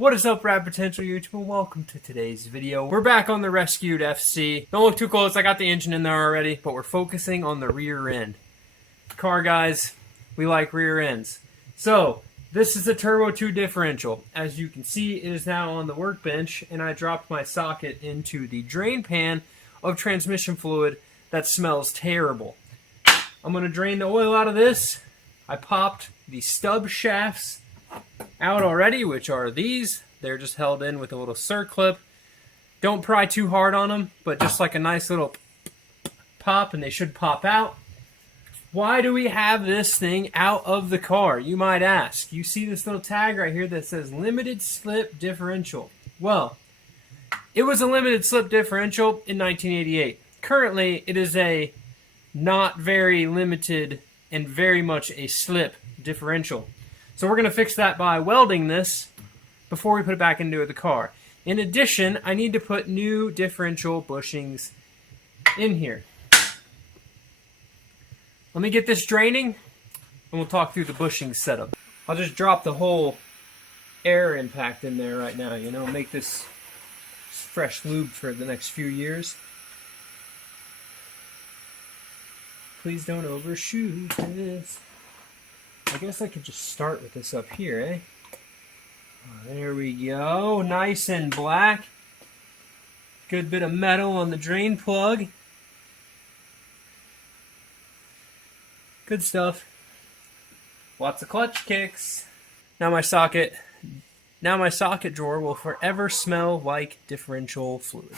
What is up, Rad Potential YouTube, and welcome to today's video. We're back on the rescued FC. Don't look too close, I got the engine in there already, but we're focusing on the rear end. Car guys, we like rear ends. So, this is a Turbo 2 differential. As you can see, it is now on the workbench, and I dropped my socket into the drain pan of transmission fluid that smells terrible. I'm going to drain the oil out of this. I popped the stub shafts out already, which are these. They're just held in with a little circlip. Don't pry too hard on them, but just like a nice little pop, and they should pop out. Why do we have this thing out of the car, you might ask? You see this little tag right here that says limited slip differential. Well, it was a limited slip differential in 1988. Currently, it is a not very limited and very much a slip differential. So we're going to fix that by welding this before we put it back into the car. In addition, I need to put new differential bushings in here. Let me get this draining, and we'll talk through the bushing setup. I'll just drop the whole air impact in there right now, you know, make this fresh lube for the next few years. Please don't overshoot this. I guess I could just start with this up here, eh? Oh, there we go. Nice and black. Good bit of metal on the drain plug. Good stuff. Lots of clutch kicks. Now my socket drawer will forever smell like differential fluid.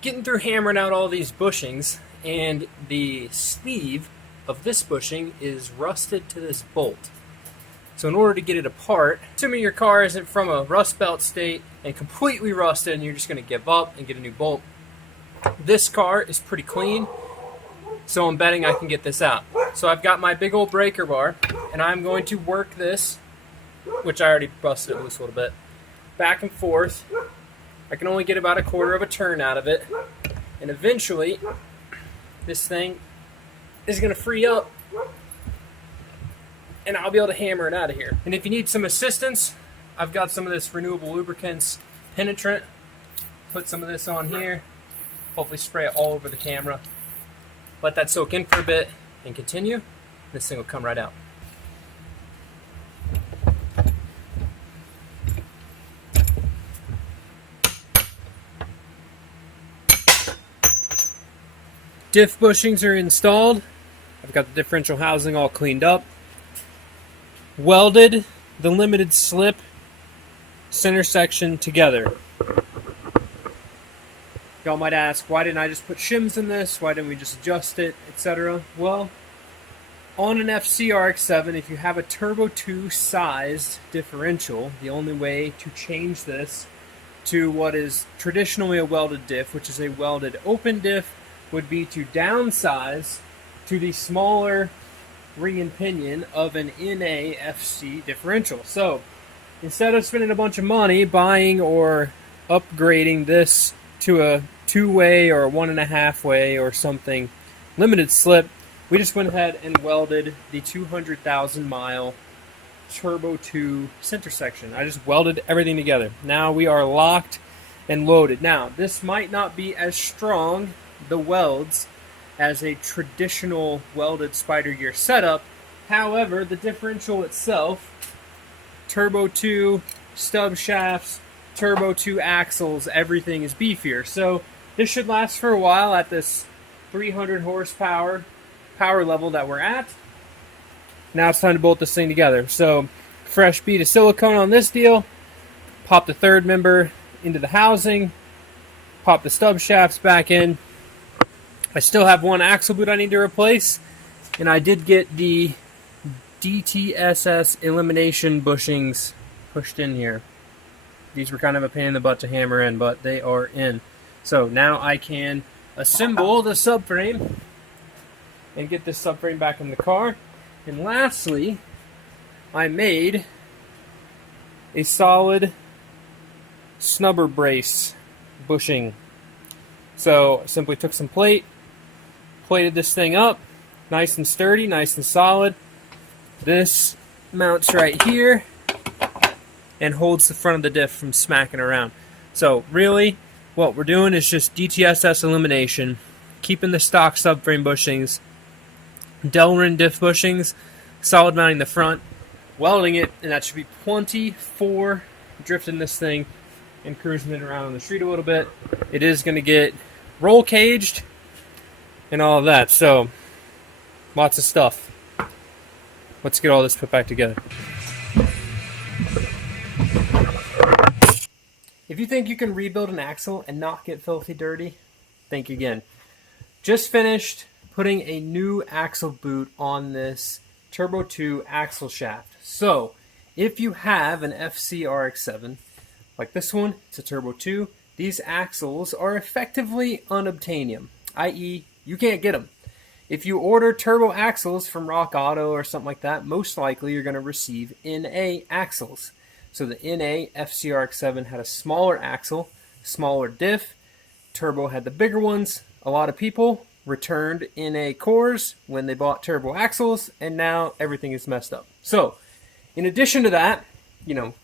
Getting through hammering out all these bushings, and the sleeve of this bushing is rusted to this bolt. So in order to get it apart, assuming your car isn't from a rust belt state and completely rusted and you're just going to give up and get a new bolt, this car is pretty clean, so I'm betting I can get this out. So I've got my big old breaker bar, and I'm going to work this, which I already busted it loose a little bit, back and forth. I can only get about a quarter of a turn out of it, and eventually this thing is going to free up and I'll be able to hammer it out of here. And if you need some assistance, I've got some of this renewable lubricants penetrant. Put some of this on here, hopefully spray it all over the camera. Let that soak in for a bit and continue. This thing will come right out. Diff bushings are installed. I've got the differential housing all cleaned up. Welded the limited slip center section together. Y'all might ask, why didn't I just put shims in this? Why didn't we just adjust it, etc.? Well, on an FC RX-7, if you have a Turbo 2 sized differential, the only way to change this to what is traditionally a welded diff, which is a welded open diff, would be to downsize to the smaller ring and pinion of an NA FC differential. So instead of spending a bunch of money buying or upgrading this to a 2-way or a 1.5-way or something limited slip, we just went ahead and welded the 200,000 mile Turbo 2 center section. I just welded everything together. Now we are locked and loaded. Now this might not be as strong the welds as a traditional welded spider gear setup. However, the differential itself, Turbo 2, stub shafts, Turbo 2 axles, everything is beefier. So this should last for a while at this 300 horsepower power level that we're at. Now it's time to bolt this thing together. So fresh bead of silicone on this deal. Pop the third member into the housing. Pop the stub shafts back in. I still have one axle boot I need to replace. And I did get the DTSS elimination bushings pushed in here. These were kind of a pain in the butt to hammer in, but they are in. So now I can assemble the subframe and get this subframe back in the car. And lastly, I made a solid snubber brace bushing. So I simply took some plate, plated this thing up, nice and sturdy, nice and solid. This mounts right here and holds the front of the diff from smacking around. So really, what we're doing is just DTSS elimination, keeping the stock subframe bushings, Delrin diff bushings, solid mounting the front, welding it, and that should be plenty for drifting this thing and cruising it around on the street a little bit. It is going to get roll caged and all of that, so lots of stuff. Let's get all this put back together. If you think you can rebuild an axle and not get filthy dirty, think again. Just finished putting a new axle boot on this Turbo 2 axle shaft. So, if you have an FC RX-7, like this one, it's a Turbo 2, these axles are effectively unobtainium, i.e. you can't get them. If you order turbo axles from Rock Auto or something like that, most likely you're going to receive NA axles. So the NA FCRX7 had a smaller axle, smaller diff. Turbo had the bigger ones. A lot of people returned NA cores when they bought turbo axles, and now everything is messed up. So, in addition to that,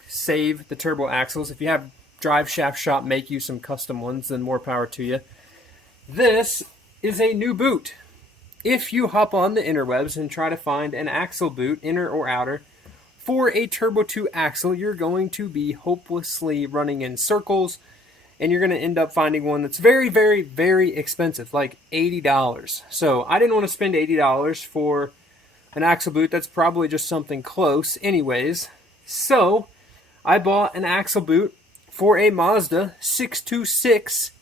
save the turbo axles. If you have Drive Shaft Shop make you some custom ones, then more power to you. This is a new boot. If you hop on the interwebs and try to find an axle boot, inner or outer, for a Turbo 2 axle, you're going to be hopelessly running in circles, and you're going to end up finding one that's very, very, very expensive, like $80. So I didn't want to spend $80 for an axle boot. That's probably just something close anyways. So I bought an axle boot for a Mazda 626,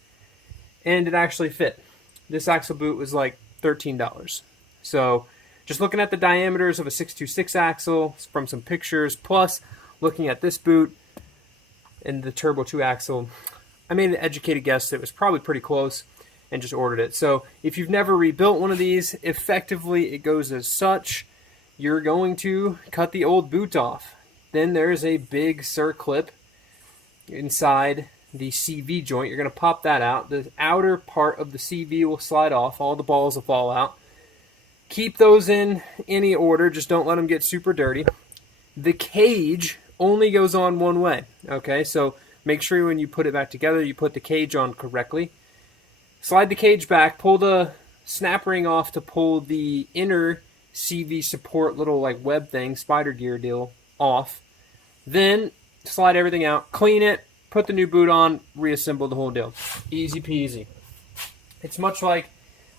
and it actually fit. This axle boot was like $13. So just looking at the diameters of a 626 axle from some pictures, plus looking at this boot and the Turbo 2 axle, I made an educated guess that it was probably pretty close and just ordered it. So if you've never rebuilt one of these, effectively it goes as such. You're going to cut the old boot off. Then there's a big circlip inside the CV joint. You're going to pop that out. The outer part of the CV will slide off. All the balls will fall out. Keep those in any order. Just don't let them get super dirty. The cage only goes on one way. Okay, so make sure when you put it back together, you put the cage on correctly. Slide the cage back. Pull the snap ring off to pull the inner CV support little like web thing, spider gear deal, off. Then slide everything out. Clean it. Put the new boot on. Reassemble the whole deal. Easy peasy. It's much like,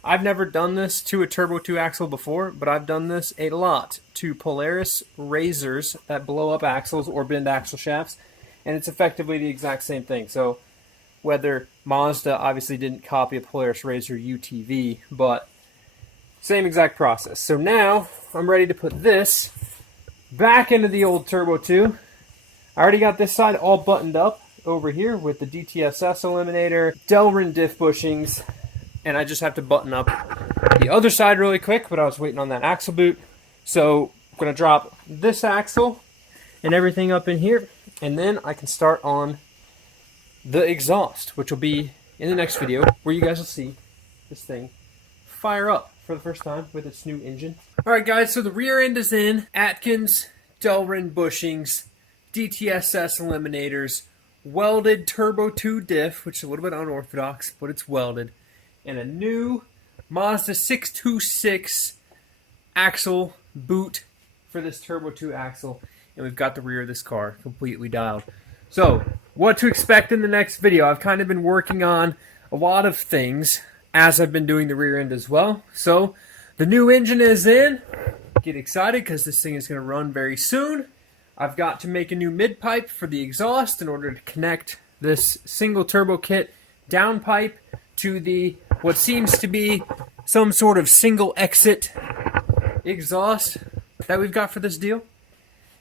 I've never done this to a Turbo 2 axle before, but I've done this a lot to Polaris razors that blow up axles or bend axle shafts, and it's effectively the exact same thing. So whether Mazda obviously didn't copy a Polaris razor UTV, but same exact process. So now I'm ready to put this back into the old Turbo 2. I already got this side all buttoned up over here with the DTSS eliminator, Delrin diff bushings, and I just have to button up the other side really quick, but I was waiting on that axle boot. So I'm going to drop this axle and everything up in here, and then I can start on the exhaust, which will be in the next video, where you guys will see this thing fire up for the first time with its new engine. Alright guys, so the rear end is in. Atkins, Delrin bushings, DTSS eliminators, welded Turbo 2 diff, which is a little bit unorthodox, but it's welded. and a new Mazda 626 axle boot for this Turbo 2 axle. And we've got the rear of this car completely dialed. So, what to expect in the next video. I've kind of been working on a lot of things as I've been doing the rear end as well. So, the new engine is in. Get excited because this thing is going to run very soon. I've got to make a new mid pipe for the exhaust in order to connect this single turbo kit downpipe to the what seems to be some sort of single exit exhaust that we've got for this deal.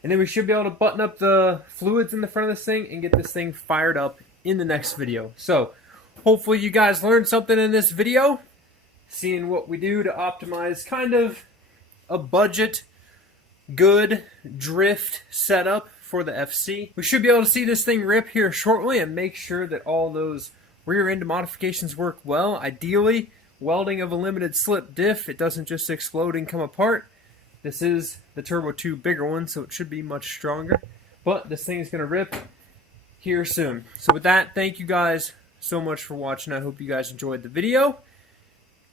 And then we should be able to button up the fluids in the front of this thing and get this thing fired up in the next video. So hopefully you guys learned something in this video, seeing what we do to optimize kind of a budget good drift setup for the FC. We should be able to see this thing rip here shortly and make sure that all those rear end modifications work well. Ideally, welding of a limited slip diff, it doesn't just explode and come apart. This is the Turbo 2 bigger one, so it should be much stronger. But this thing is going to rip here soon. So with that, thank you guys so much for watching. I hope you guys enjoyed the video.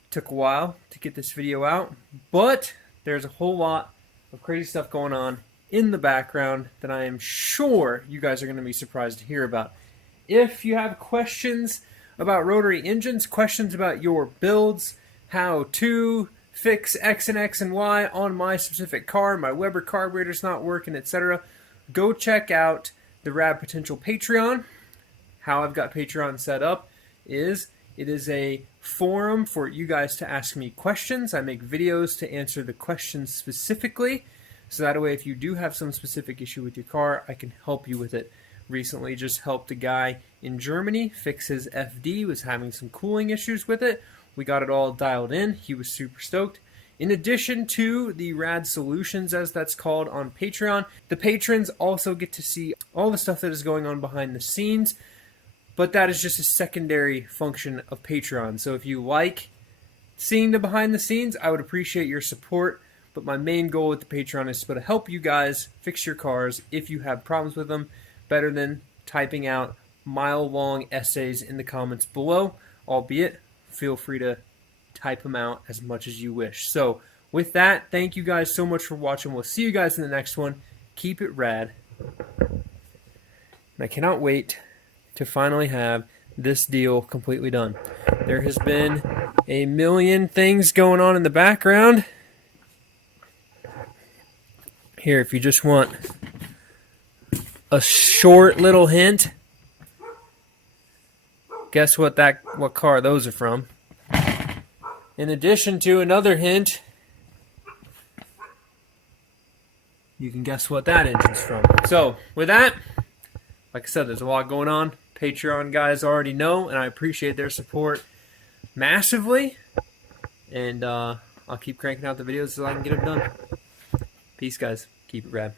Took a while to get this video out, but there's a whole lot of crazy stuff going on in the background that I am sure you guys are going to be surprised to hear about. If you have questions about rotary engines, questions about your builds, how to fix X and X and Y on my specific car, my Weber carburetor's not working, etc., go check out the Rad Potential Patreon. How I've got Patreon set up is it is a forum for you guys to ask me questions. I make videos to answer the questions specifically, so that way if you do have some specific issue with your car, I can help you with it. Recently just helped a guy in Germany fix his FD, was having some cooling issues with it. We got it all dialed in. He was super stoked. In addition to the Rad Solutions, as that's called, on Patreon, the patrons also get to see all the stuff that is going on behind the scenes, but that is just a secondary function of Patreon. So if you like seeing the behind the scenes, I would appreciate your support, but my main goal with the Patreon is to help you guys fix your cars if you have problems with them, better than typing out mile-long essays in the comments below, albeit feel free to type them out as much as you wish. So with that, thank you guys so much for watching. We'll see you guys in the next one. Keep it rad. And I cannot wait to finally have this deal completely done. There has been a million things going on in the background. Here, if you just want a short little hint, guess what car those are from. In addition to another hint, you can guess what that engine's from. So, with that, like I said, there's a lot going on. Patreon guys already know, and I appreciate their support massively. And I'll keep cranking out the videos so I can get them done. Peace, guys. Keep it rad.